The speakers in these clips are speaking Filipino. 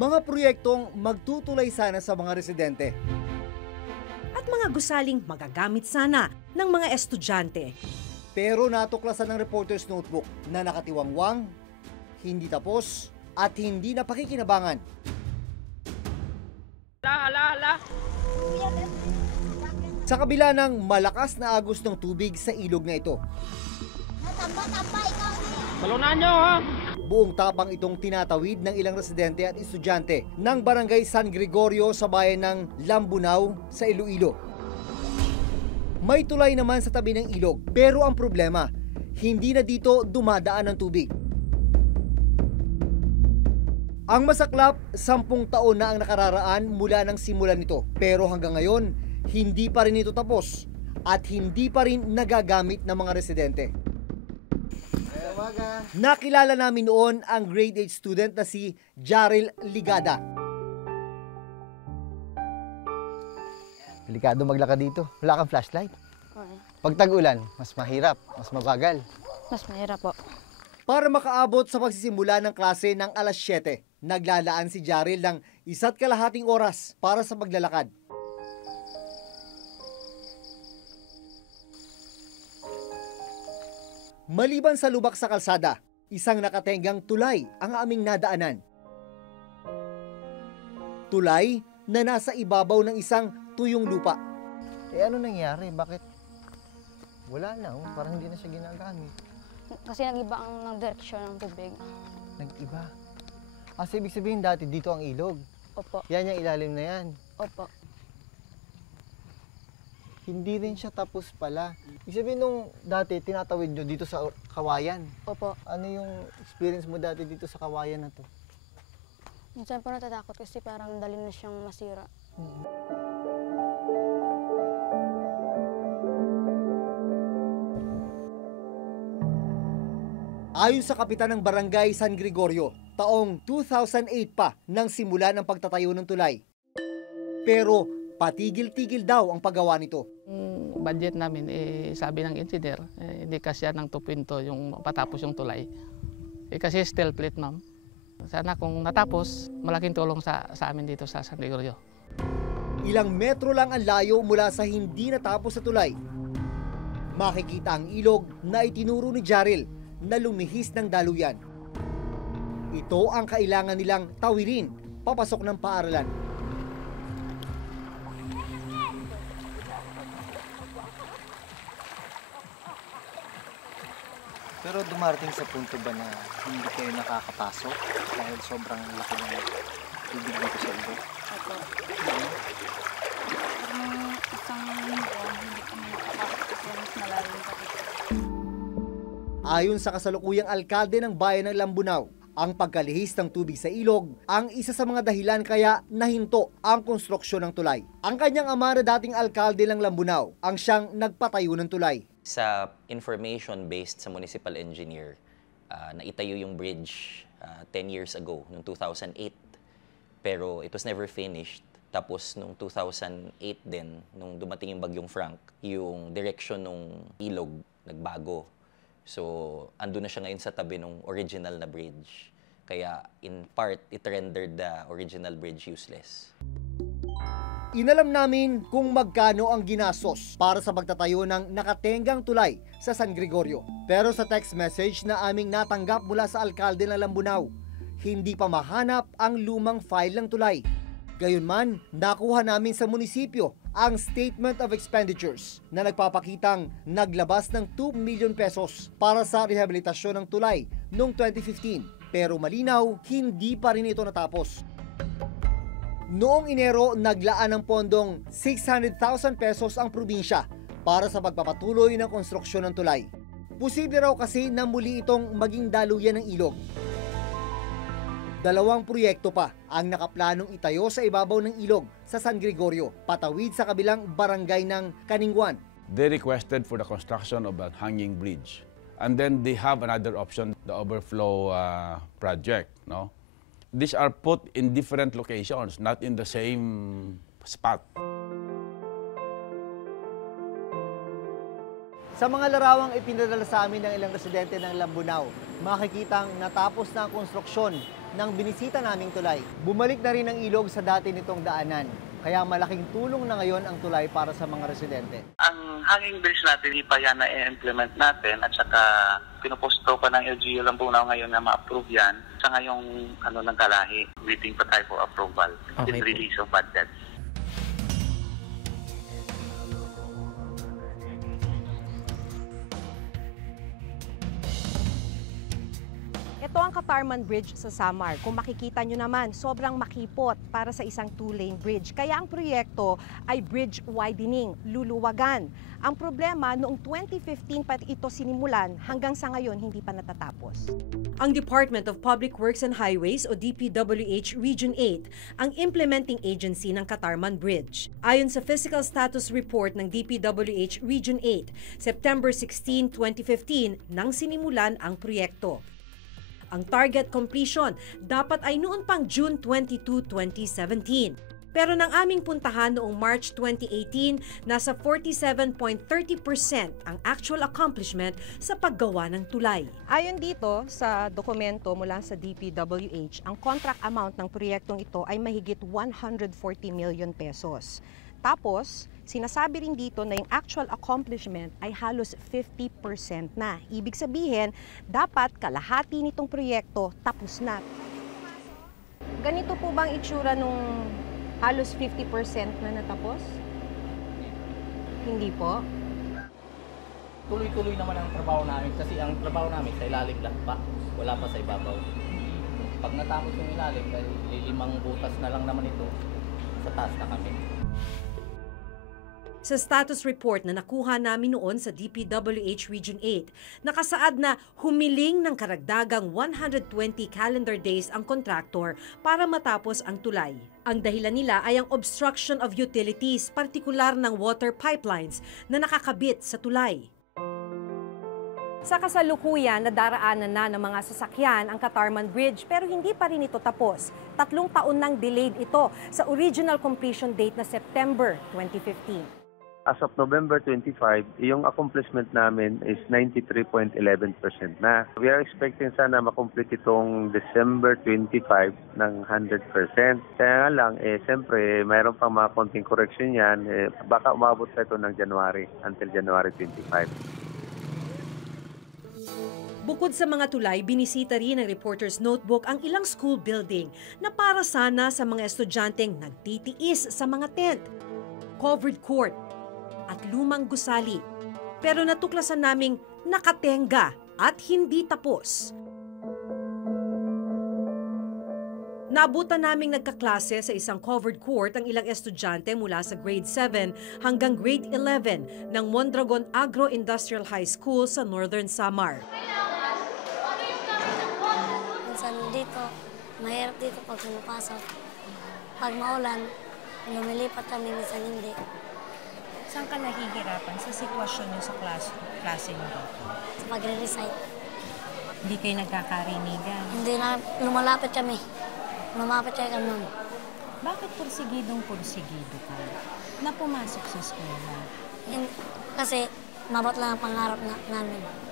Mga proyektong magtutulay sana sa mga residente. At mga gusaling magagamit sana ng mga estudyante. Pero natuklasan ng Reporter's Notebook na nakatiwangwang, hindi tapos, at hindi na pakikinabangan. Sa kabila ng malakas na agos ng tubig sa ilog na ito. Balunan nyo, ha? Buong tapang itong tinatawid ng ilang residente at estudyante ng Barangay San Gregorio sa bayan ng Lambunao sa Iloilo. May tulay naman sa tabi ng ilog, pero ang problema, hindi na dito dumadaan ng tubig. Ang masaklap, 10 taon na ang nakararaan mula ng simulan nito, pero hanggang ngayon, hindi pa rin ito tapos at hindi pa rin nagagamit ng mga residente. Nakilala namin noon ang grade 8 student na si Jaril Ligada. Delikado maglakad dito. Wala kang flashlight. Pag tag-ulan, mas mahirap, mas mabagal. Mas mahirap po. Para makaabot sa pagsisimula ng klase ng alas 7, naglalaan si Jaril ng 1.5 oras para sa paglalakad. Maliban sa lubak sa kalsada, isang nakatenggang tulay ang aming nadaanan. Tulay na nasa ibabaw ng isang tuyong lupa. Eh ano nangyari? Bakit? Wala na, parang hindi na siya ginagamit. Kasi nag-iba ang direksyon ng tubig. Nag-iba? Kasi ibig sabihin dati dito ang ilog. Opo. Yan yung ilalim na yan. Opo. Hindi rin siya tapos pala. Ibig sabihin nung dati tinatawid nyo dito sa kawayan. Opo. Ano yung experience mo dati dito sa kawayan na to? Minsan po natatakot kasi parang dali na siyang masira. Ayon sa kapitan ng Barangay San Gregorio, taong 2008 pa nang simula ng pagtatayo ng tulay. Pero patigil-tigil daw ang paggawa nito. Budget namin, sabi ng engineer, hindi kasya ng 2.2 yung patapos yung tulay. Kasi steel plate, ma'am. Sana kung natapos, malaking tulong sa amin dito sa San Gregorio. Ilang metro lang ang layo mula sa hindi natapos na tulay. Makikita ang ilog na itinuro ni Jaril na lumihis ng daluyan. Ito ang kailangan nilang tawirin papasok ng paaralan. Pero dumarating sa punto ba na hindi kayo nakakapasok dahil sobrang laki ng tubig dito sa ilog? Opo. Isang linggo, hindi kami nakapasok kasi mas malalim pa dito. Ayon sa kasalukuyang alkalde ng bayan ng Lambunao, ang pagkalihis ng tubig sa ilog ang isa sa mga dahilan kaya nahinto ang konstruksyon ng tulay. Ang kanyang ama na dating alkalde ng Lambunao ang siyang nagpatayo ng tulay. Sa information based sa municipal engineer, naitayo yung bridge 10 years ago, noong 2008. Pero it was never finished. Tapos noong 2008 din, nung dumating yung bagyong Frank, yung direction ng ilog nagbago. So, andun na siya ngayon sa tabi ng original na bridge. Kaya, in part, it rendered the original bridge useless. Inalam namin kung magkano ang ginastos para sa pagtatayo ng nakatenggang tulay sa San Gregorio. Pero sa text message na aming natanggap mula sa alkalde ng Lambunao, hindi pa mahanap ang lumang file ng tulay. Gayunman, nakuha namin sa munisipyo ang Statement of Expenditures na nagpapakitang naglabas ng 2 million pesos para sa rehabilitasyon ng tulay noong 2015. Pero malinaw, hindi pa rin ito natapos. Noong Enero, naglaan ng pondong 600,000 pesos ang probinsya para sa pagpapatuloy ng konstruksyon ng tulay. Posible raw kasi na muli itong maging daluyan ng ilog. 2 proyekto pa ang nakaplanong itayo sa ibabaw ng ilog sa San Gregorio, patawid sa kabilang barangay ng Kaningwan. They requested for the construction of a hanging bridge. And then they have another option, the overflow project. No? These are put in different locations, not in the same spot. Sa mga larawang ipinadala sa amin ng ilang residente ng Lambunao, makikitang natapos na ang konstruksyon ng binisita naming tulay. Bumalik na rin ang ilog sa dati nitong daanan, kaya malaking tulong na ngayon ang tulay para sa mga residente. Ang hanging bridge natin, hindi pa yan na-implement natin at saka pinuposto pa ng LGU Lambunao ngayon na ma-approve yan. Sa ngayong ng Kalahi, waiting pa tayo for approval and release of budget. Ito ang Katarman Bridge sa Samar. Kung makikita nyo naman, sobrang makipot para sa isang two-lane bridge. Kaya ang proyekto ay bridge widening, luluwagan. Ang problema, noong 2015 pa ito sinimulan, hanggang sa ngayon hindi pa natatapos. Ang Department of Public Works and Highways o DPWH Region 8 ang implementing agency ng Katarman Bridge. Ayon sa Physical Status Report ng DPWH Region 8, September 16, 2015 nang sinimulan ang proyekto. Ang target completion dapat ay noon pang June 22, 2017. Pero nang aming puntahan noong March 2018, nasa 47.30% ang actual accomplishment sa paggawa ng tulay. Ayon dito sa dokumento mula sa DPWH, ang contract amount ng proyektong ito ay mahigit 140 million pesos. Tapos, sinasabi rin dito na yung actual accomplishment ay halos 50% na. Ibig sabihin, dapat kalahati nitong proyekto tapos na. Ganito po bang itsura nung halos 50% na natapos? Hindi po. Tuloy-tuloy naman ang trabaho namin kasi ang trabaho namin sa ilalim lang pa. Wala pa sa ibabaw. Pag natapos yung ilalim, dahil 5 butas na lang naman ito, sa taas na kami. Sa status report na nakuha namin noon sa DPWH Region 8, nakasaad na humiling ng karagdagang 120 calendar days ang kontraktor para matapos ang tulay. Ang dahilan nila ay ang obstruction of utilities, partikular ng water pipelines na nakakabit sa tulay. Sa kasalukuyan, nadaraanan na ng mga sasakyan ang Katarman Bridge pero hindi pa rin ito tapos. 3 taon nang delayed ito sa original completion date na September 2015. As of November 25, yung accomplishment namin is 93.11% na. We are expecting sana makomplete itong December 25 ng 100%. Kaya nga lang, siyempre, mayroon pang mga konting correction yan. Baka umabot pa ito ng January, until January 25. Bukod sa mga tulay, binisita rin ng Reporter's Notebook ang ilang school building na para sana sa mga estudyanteng nagtitiis sa mga tent, covered court, at lumang gusali. Pero natuklasan naming nakatenga at hindi tapos. Naabutan naming nagkaklase sa isang covered court ang ilang estudyante mula sa grade 7 hanggang grade 11 ng Mondragon Agro-Industrial High School sa Northern Samar. Minsan dito, mahirap dito pag pinapasok. Pag maulan, lumilipat kami, minsan hindi. Saan ka nahihirapan sa sitwasyon niyo sa klase niyo dito? Sa pagre-recite. Hindi kayo nagkakarinigan? Hindi na, lumalapit kami. Lumapit kami kami. Bakit pursigidong-pursigido ka na pumasok sa eskwela? Kasi mabot lang ang pangarap namin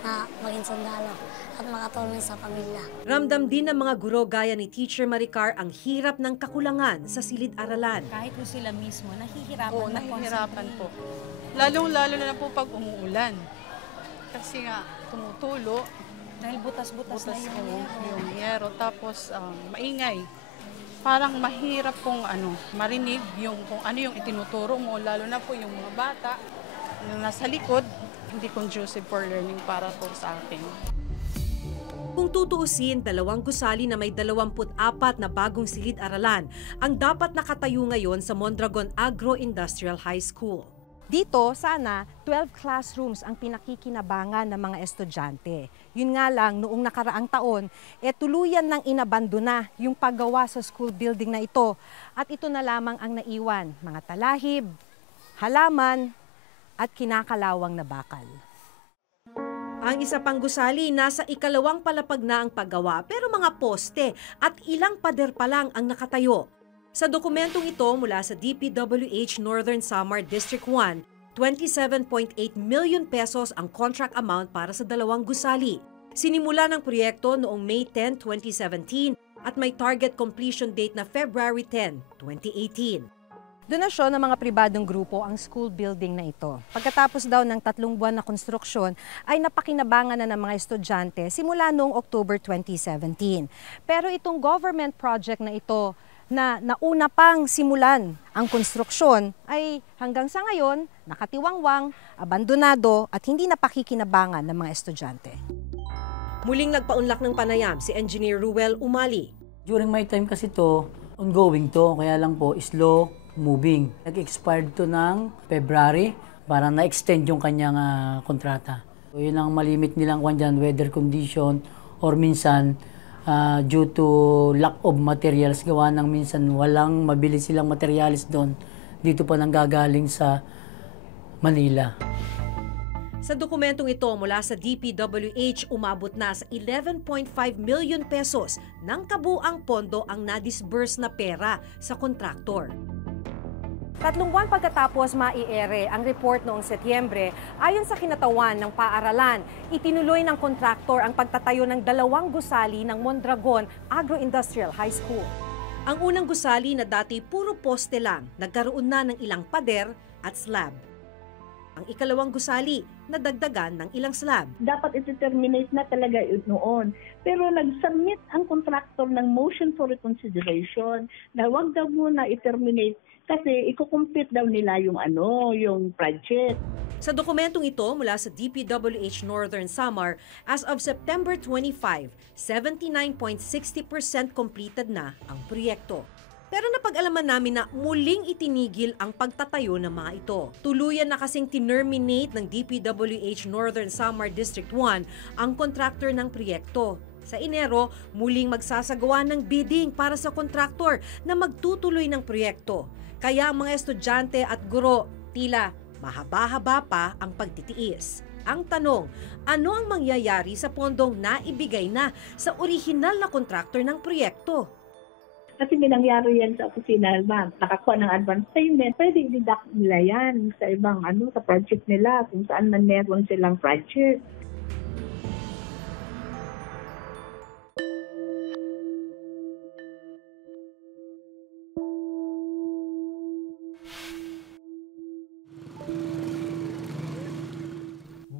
na maging sundalo at makatulong sa pamilya. Ramdam din ng mga guro gaya ni Teacher Maricar ang hirap ng kakulangan sa silid-aralan. Kahit po sila mismo, nahihirapan Oo, nahihirapan po. Lalong-lalo na po pag umuulan. Kasi nga, tumutulo. Dahil butas-butas na yung yero. Tapos, maingay. Parang mahirap kung marinig kung ano yung itinuturo mo, lalo na po yung mga bata na nasa likod, hindi conducive for learning para po sa akin. Kung tutuusin, 2 gusali na may 24 na bagong silid-aralan ang dapat nakatayo ngayon sa Mondragon Agro-Industrial High School. Dito, sana, 12 classrooms ang pinakikinabangan ng mga estudyante. Yun nga lang, noong nakaraang taon, tuluyan nang inabandona yung paggawa sa school building na ito. At ito na lamang ang naiwan, mga talahib, halaman, at kinakalawang na bakal. Ang isa pang gusali, nasa 2nd palapag na ang paggawa pero mga poste at ilang pader pa lang ang nakatayo. Sa dokumentong ito mula sa DPWH Northern Samar District 1, 27.8 million pesos ang contract amount para sa dalawang gusali. Sinimula ng proyekto noong May 10, 2017 at may target completion date na February 10, 2018. Donasyon ng mga pribadong grupo ang school building na ito. Pagkatapos daw ng 3 buwan na konstruksyon ay napakinabangan na ng mga estudyante simula noong October 2017. Pero itong government project na ito na nauna pang simulan ang konstruksyon ay hanggang sa ngayon nakatiwangwang, abandonado at hindi napakikinabangan ng mga estudyante. Muling nagpaunlak ng panayam si Engineer Ruel Umali. During my time kasi to, ongoing to, kaya lang po slow moving. Nag-expired to ng February para na-extend yung kanyang kontrata. So, yun ang malimit nilang dyan, weather condition or minsan due to lack of materials, gawa ng minsan walang mabili silang materials doon. Dito pa nanggagaling sa Manila. Sa dokumentong ito mula sa DPWH, umabot na sa 11.5 million pesos ng kabuang pondo ang na-disburse na pera sa kontraktor. 3 buwan pagkatapos maiere ang report noong Setyembre, ayon sa kinatawan ng paaralan, itinuloy ng kontraktor ang pagtatayo ng 2 gusali ng Mondragon Agro-Industrial High School. Ang unang gusali na dati puro poste lang, nagkaroon na ng ilang pader at slab. Ang ikalawang gusali, nadagdagan ng ilang slab. Dapat iti-terminate na talaga yun noon. Pero nag-submit ang kontraktor ng motion for reconsideration na wag daw muna i-terminate kasi ikukumpit daw nila yung project. Sa dokumentong ito mula sa DPWH Northern Samar, as of September 25, 79.60% completed na ang proyekto. Pero napag-alaman namin na muling itinigil ang pagtatayo ng mga ito. Tuluyan na kasing tinerminate ng DPWH Northern Samar District 1 ang kontraktor ng proyekto. Sa Enero, muling magsasagawa ng bidding para sa kontraktor na magtutuloy ng proyekto. Kaya ang mga estudyante at guro, tila mahaba-haba pa ang pagtitiis. Ang tanong, ano ang mangyayari sa pondong naibigay na sa orihinal na kontraktor ng proyekto? Kasi nangyari yan sa opisina, nakakuha ng advance payment, pwede i-deduct nila yan sa ibang sa project nila, kung saan man meron silang project.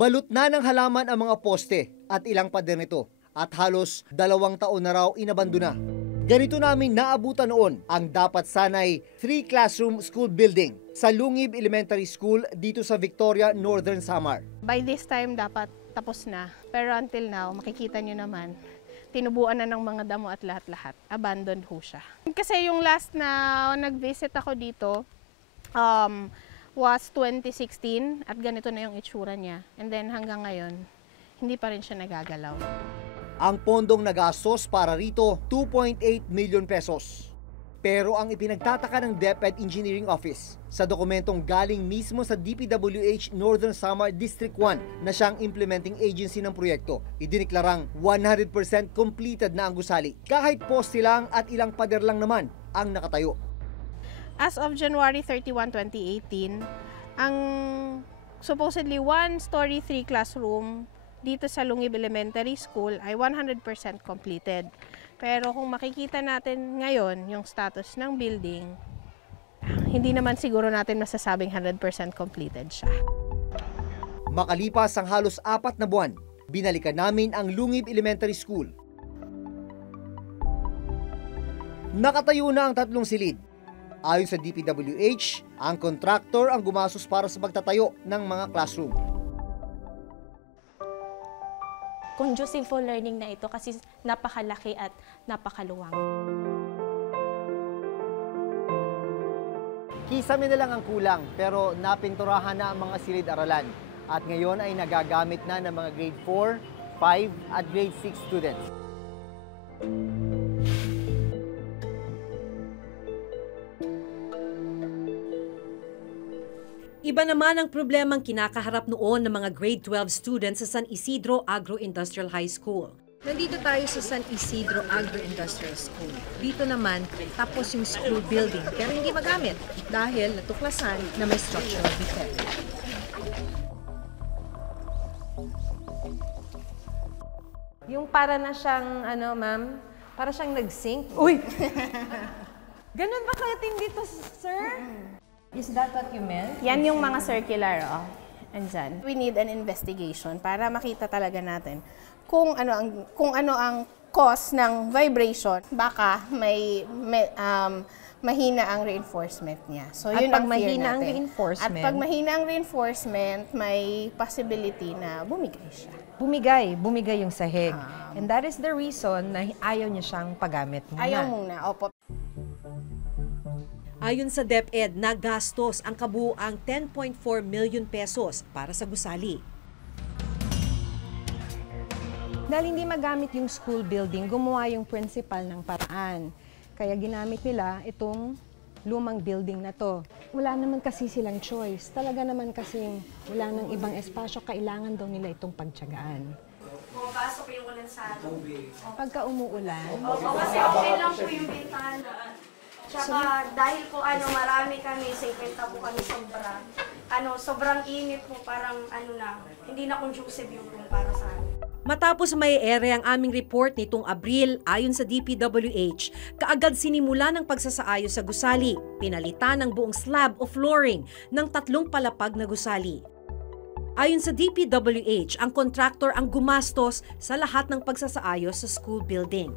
Balot na ng halaman ang mga poste at ilang pader nito at halos 2 taon na raw inabandona. Ganito namin naabutan noon ang dapat sanay 3-classroom school building sa Lungib Elementary School dito sa Victoria, Northern Samar. By this time dapat tapos na, pero until now makikita nyo naman tinubuan na ng mga damo at lahat-lahat. Abandoned ho siya. Kasi yung last na nag-visit ako dito was 2016 at ganito na yung itsura niya. And then hanggang ngayon, hindi pa rin siya nagagalaw. Ang pondong nagastos para rito, 2.8 million pesos. Pero ang ipinagtataka ng DepEd Engineering Office sa dokumentong galing mismo sa DPWH Northern Samar District 1 na siyang implementing agency ng proyekto, idiniklarang 100% completed na ang gusali. Kahit poste lang at ilang pader lang naman ang nakatayo. As of January 31, 2018, ang supposedly 1-story 3-classroom dito sa Lungib Elementary School ay 100% completed. Pero kung makikita natin ngayon yung status ng building, hindi naman siguro natin masasabing 100% completed siya. Makalipas ang halos 4 na buwan, binalikan namin ang Lungib Elementary School. Nakatayo na ang 3 silid. Ayon sa DPWH, ang kontraktor ang gumastos para sa pagtatayo ng mga classroom. Conducive for learning na ito kasi napakalaki at napakaluwang. Kisame na lang ang kulang pero napinturahan na ang mga silid-aralan at ngayon ay nagagamit na ng mga grade 4, 5 at grade 6 students. Iba naman ang problemang kinakaharap noon ng mga grade 12 students sa San Isidro Agro-Industrial High School. Nandito tayo sa San Isidro Agro-Industrial School. Dito naman, tapos yung school building pero hindi magamit dahil natuklasan na may structural defect. Yung para na siyang, ano ma'am, para siyang nag-sink. Uy! Ganun ba katindi dito, sir? Is that what you meant? Yan yung mga circular, oh. Andyan. We need an investigation para makita talaga natin kung ano ang cause ng vibration. Baka mahina ang reinforcement niya. So, At yun pag ang fear mahina ang natin. reinforcement? At pag mahina ang reinforcement, may possibility na bumigay siya. Bumigay yung sahig. And that is the reason na ayaw niya siyang paggamit muna. Ayaw muna, opo. Ayon sa DepEd, nagastos ang kabuuang 10.4 million pesos para sa gusali. Dahil hindi magamit yung school building, gumawa yung principal ng paraan. Kaya ginamit nila itong lumang building na to. Wala naman kasi silang choice. Talaga naman kasing wala nang ibang espasyo, kailangan daw nila itong pagtiyagaan. Pumapasok yung ulan sa atin. Pagka umuulan, Kasi okay lang po yung bintana. Tsaka dahil po marami kami, 50 po kami sobra. Sobrang init po, parang hindi na conducive yung room para sa amin. Matapos may ere ang aming report nitong Abril, ayon sa DPWH, kaagad sinimula ng pagsasaayos sa gusali. Pinalitan ang buong slab o flooring ng 3 palapag na gusali. Ayon sa DPWH, ang kontraktor ang gumastos sa lahat ng pagsasaayos sa school building.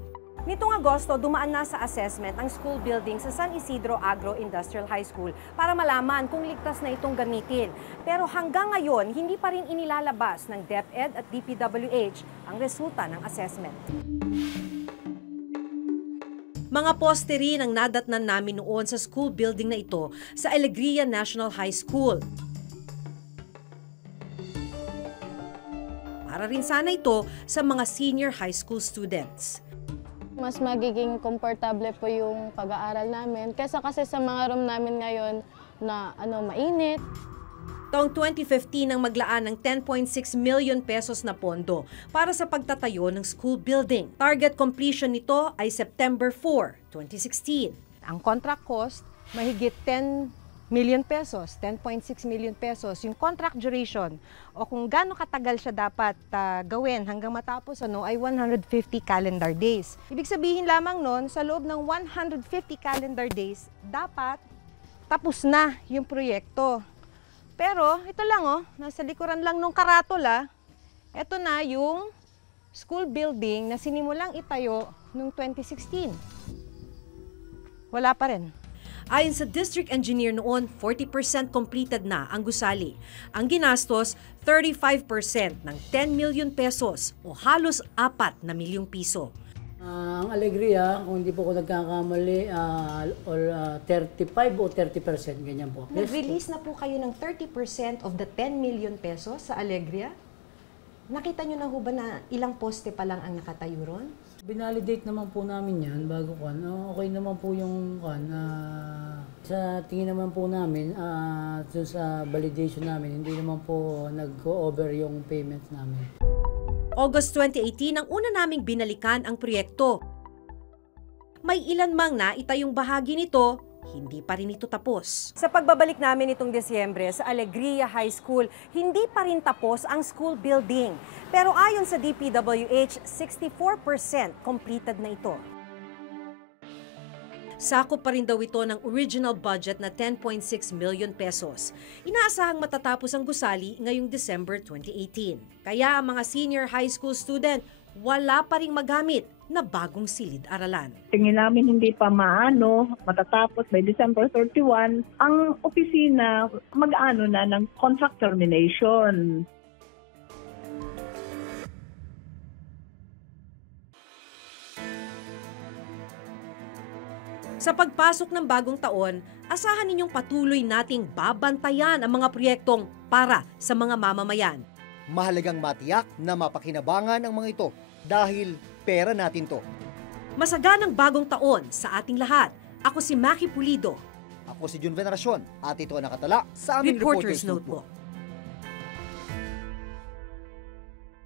nitong Agosto, dumaan na sa assessment ang school building sa San Isidro Agro-Industrial High School para malaman kung ligtas na itong gamitin. Pero hanggang ngayon, hindi pa rin inilalabas ng DepEd at DPWH ang resulta ng assessment. Mga poste rin ang nadatnan namin noon sa school building na ito sa Alegria National High School. Para rin sana ito sa mga senior high school students. Mas magiging komportable po yung pag-aaral namin kaysa kasi sa mga room namin ngayon na mainit. Taong 2015 nang maglaan ng 10.6 million pesos na pondo para sa pagtatayo ng school building. Target completion nito ay September 4, 2016. Ang contract cost, mahigit 10 million pesos, 10.6 million pesos. Yung contract duration o kung gaano katagal siya dapat gawin hanggang matapos ay 150 calendar days. Ibig sabihin lamang nun, sa loob ng 150 calendar days, dapat tapos na yung proyekto. Pero ito lang nasa likuran lang nung karatula, ito na yung school building na sinimulang itayo noong 2016. Wala pa rin. Ayon sa district engineer noon, 40% completed na ang gusali. Ang ginastos, 35% ng 10 million pesos o halos 4 na milyong piso. Ang Alegria, kung hindi po ako nagkakamali, 35 o 30%, ganyan po. Nag-release na po kayo ng 30% of the 10 million pesos sa Alegria? Nakita nyo na ho ba na ilang poste pa lang ang nakatayo ron? Binalidate naman po namin yan bago okay naman po yung sa tingin naman po namin, sa validation namin, hindi naman po nag-go-over yung payments namin. August 2018 ang una naming binalikan ang proyekto. May ilan mang naitayong bahagi nito, hindi pa rin ito tapos. Sa pagbabalik namin itong Desyembre sa Alegria High School, hindi pa rin tapos ang school building. Pero ayon sa DPWH, 64% completed na ito. Sakop pa rin daw ito ng original budget na 10.6 million pesos. Inaasahang matatapos ang gusali ngayong December 2018. Kaya ang mga senior high school student, wala pa ring magamit na bagong silid-aralan. Tingin namin hindi pa matatapos by December 31, ang opisina mag-ano na ng contract termination. Sa pagpasok ng bagong taon, asahan ninyong patuloy nating babantayan ang mga proyektong para sa mga mamamayan. Mahalagang matiyak na mapakinabangan ang mga ito dahil pera natin to. Masaganang bagong taon sa ating lahat. Ako si Maki Pulido. Ako si Jun Veneracion at ito ang nakatala sa aming Reporter's Notebook.